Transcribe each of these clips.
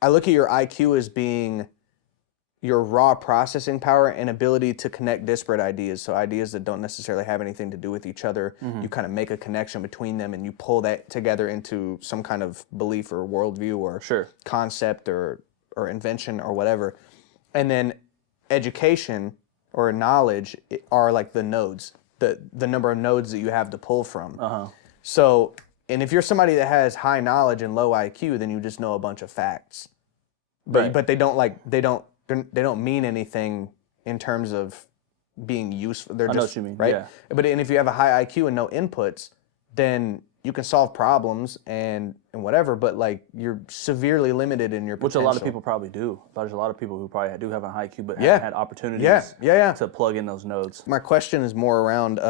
I look at your IQ as being your raw processing power and ability to connect disparate ideas. So ideas that don't necessarily have anything to do with each other, you kind of make a connection between them and you pull that together into some kind of belief or worldview or concept or invention or whatever. And then education or knowledge are like the nodes, the number of nodes that you have to pull from. So, and if you're somebody that has high knowledge and low IQ, then you just know a bunch of facts. But they don't mean anything in terms of being useful. They're I just, know what you mean. right? Yeah. But and if you have a high IQ and no inputs, then you can solve problems and whatever, but like you're severely limited in your potential. Which a lot of people probably do. There's a lot of people who probably do have a high IQ but haven't had opportunities to plug in those nodes. My question is more around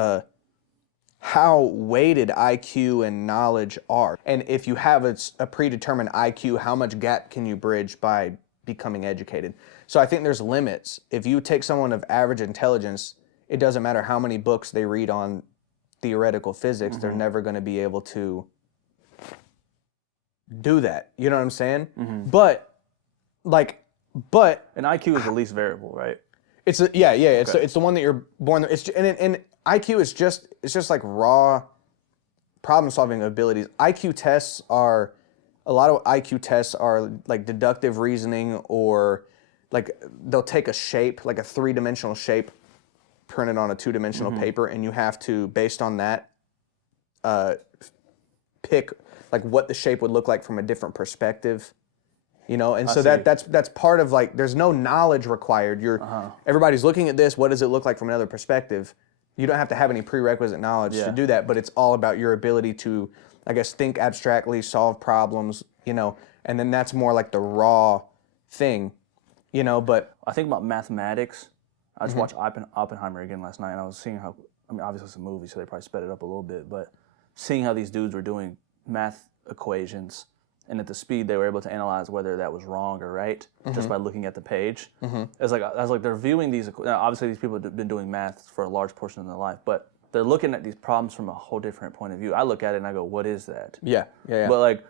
how weighted IQ and knowledge are. And if you have a predetermined IQ, how much gap can you bridge by becoming educated? So I think there's limits. If you take someone of average intelligence, it doesn't matter how many books they read on theoretical physics, they're never going to be able to do that. You know what I'm saying? But an IQ is the least variable, right? It's it's the one that you're born. And IQ is just like raw problem solving abilities. A lot of IQ tests are like deductive reasoning, or like they'll take a shape, like a 3-dimensional shape, print it on a 2-dimensional paper, and you have to, based on that, pick like what the shape would look like from a different perspective. And so that's part of, like, there's no knowledge required. Everybody's looking at this, what does it look like from another perspective? You don't have to have any prerequisite knowledge to do that, but it's all about your ability to, I guess, think abstractly, solve problems, and then that's more like the raw thing, but I think about mathematics. I just watched Oppenheimer again last night, and I was seeing how, obviously it's a movie, so they probably sped it up a little bit, but seeing how these dudes were doing math equations and at the speed they were able to analyze whether that was wrong or right just by looking at the page. It's like, I was like, they're viewing these, now obviously these people have been doing math for a large portion of their life, but they're looking at these problems from a whole different point of view. I look at it and I go, what is that? Yeah. But like,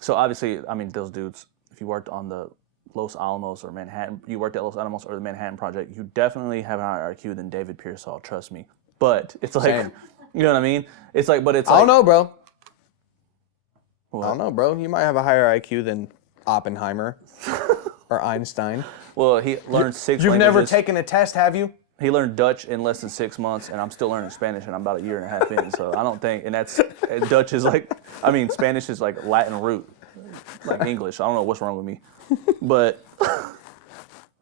so obviously, those dudes, if you worked on the Los Alamos or Manhattan, you worked at Los Alamos or the Manhattan Project, you definitely have an higher IQ than David Piersaul, trust me. But it's like, you know what I mean? It's like, but it's like, I don't know, bro. What? I don't know, bro. You might have a higher IQ than Oppenheimer or Einstein. Well, he learned 6 languages. You've never taken a test, have you? He learned Dutch in less than 6 months, and I'm still learning Spanish, and I'm about a year and a half in. So I don't think, and that's, Dutch is like, Spanish is like Latin root, like English. I don't know what's wrong with me. But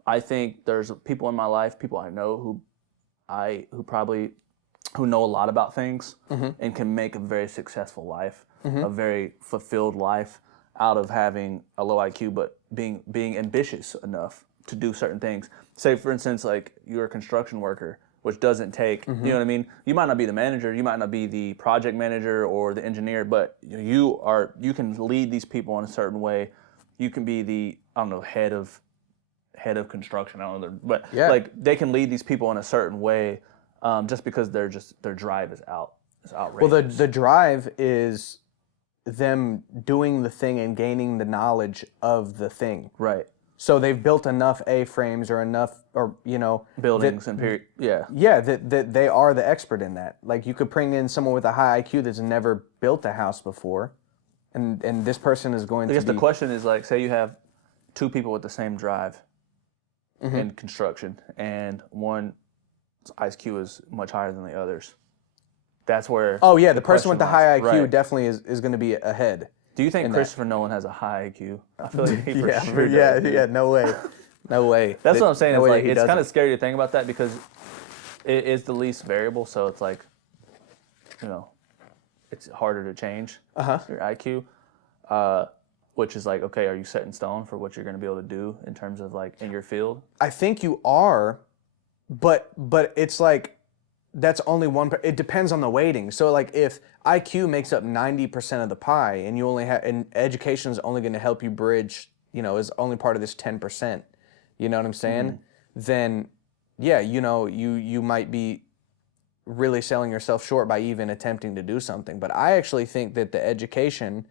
I think there's people in my life, people I know who know a lot about things and can make a very successful life, a very fulfilled life out of having a low IQ, but being ambitious enough to do certain things. Say, for instance, like you're a construction worker, which doesn't take, you know what I mean? You might not be the manager, you might not be the project manager or the engineer, but you can lead these people in a certain way. You can be the, head of construction, but like they can lead these people in a certain way just because their drive is outrageous. Well, the drive is them doing the thing and gaining the knowledge of the thing. Right. So they've built enough A-frames or enough, buildings and period. Yeah. Yeah, that they are the expert in that. Like you could bring in someone with a high IQ that's never built a house before, and this person is going to. I guess the question is, like, say you have two people with the same drive in construction, and one's IQ is much higher than the others. That's where. Oh yeah, the person with the high IQ definitely is going to be ahead. Do you think Christopher Nolan has a high IQ? I feel like he for sure does. Yeah, no way. No way. That's what I'm saying. It's like, it's kind of scary to think about that because it is the least variable, so it's like, it's harder to change your IQ, which is like, okay, are you set in stone for what you're going to be able to do in terms of like in your field? I think you are, but it's like, that's only one. It depends on the weighting. So like if IQ makes up 90% of the pie, and you only have, and education is only going to help you bridge, is only part of this 10%. You know what I'm saying? Then, yeah, you might be really selling yourself short by even attempting to do something. But I actually think that the education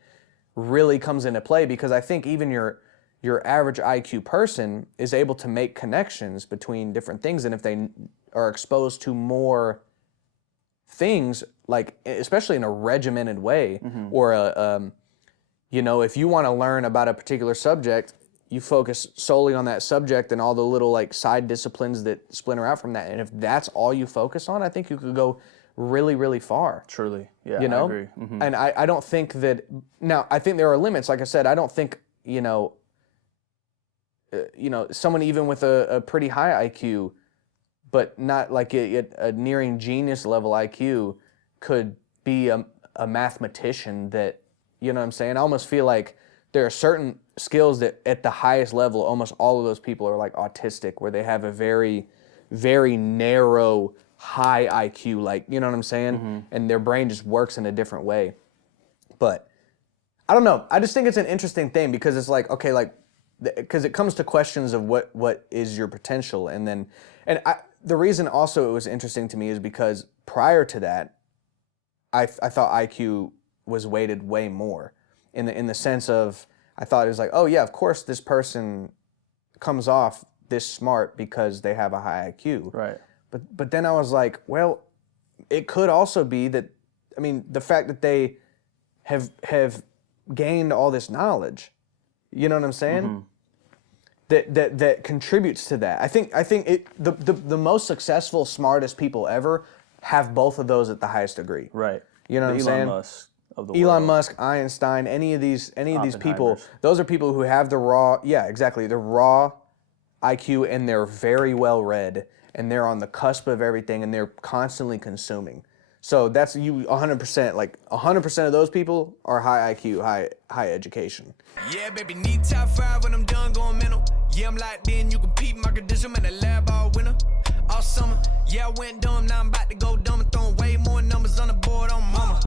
really comes into play because I think even your your average IQ person is able to make connections between different things, and if they are exposed to more things, like especially in a regimented way, or if you want to learn about a particular subject, you focus solely on that subject and all the little like side disciplines that splinter out from that. And if that's all you focus on, I think you could go really, really far. Truly, yeah, I agree. And I don't think that, now I think there are limits. Like I said, I don't think, someone even with a pretty high IQ, but not like a nearing genius level IQ, could be a mathematician that, you know what I'm saying? I almost feel like there are certain skills that at the highest level, almost all of those people are like autistic, where they have a very, very narrow, high IQ, like, you know what I'm saying? And their brain just works in a different way. But I don't know. I just think it's an interesting thing, because it's like, okay, like, because it comes to questions of what is your potential. The reason also it was interesting to me is because prior to that, I thought IQ was weighted way more in the sense of, I thought it was like, oh yeah, of course this person comes off this smart because they have a high IQ. Right. But then I was like, well, it could also be that, I mean, the fact that they have gained all this knowledge, you know what I'm saying? That contributes to that. I think the most successful, smartest people ever have both of those at the highest degree. Right. You know what I'm saying? Elon Musk of the Elon world. Musk, Einstein, any of these people, Oppenheimers. those are people who have the raw IQ, and they're very well read, and they're on the cusp of everything, and they're constantly consuming. So that's you 100%, like 100% of those people are high IQ, high education. Yeah, baby, need top 5 when I'm done going mental. Yeah, I'm locked in, you can peep my credential, I'm in the lab all winter, all summer. Yeah, I went dumb, now I'm about to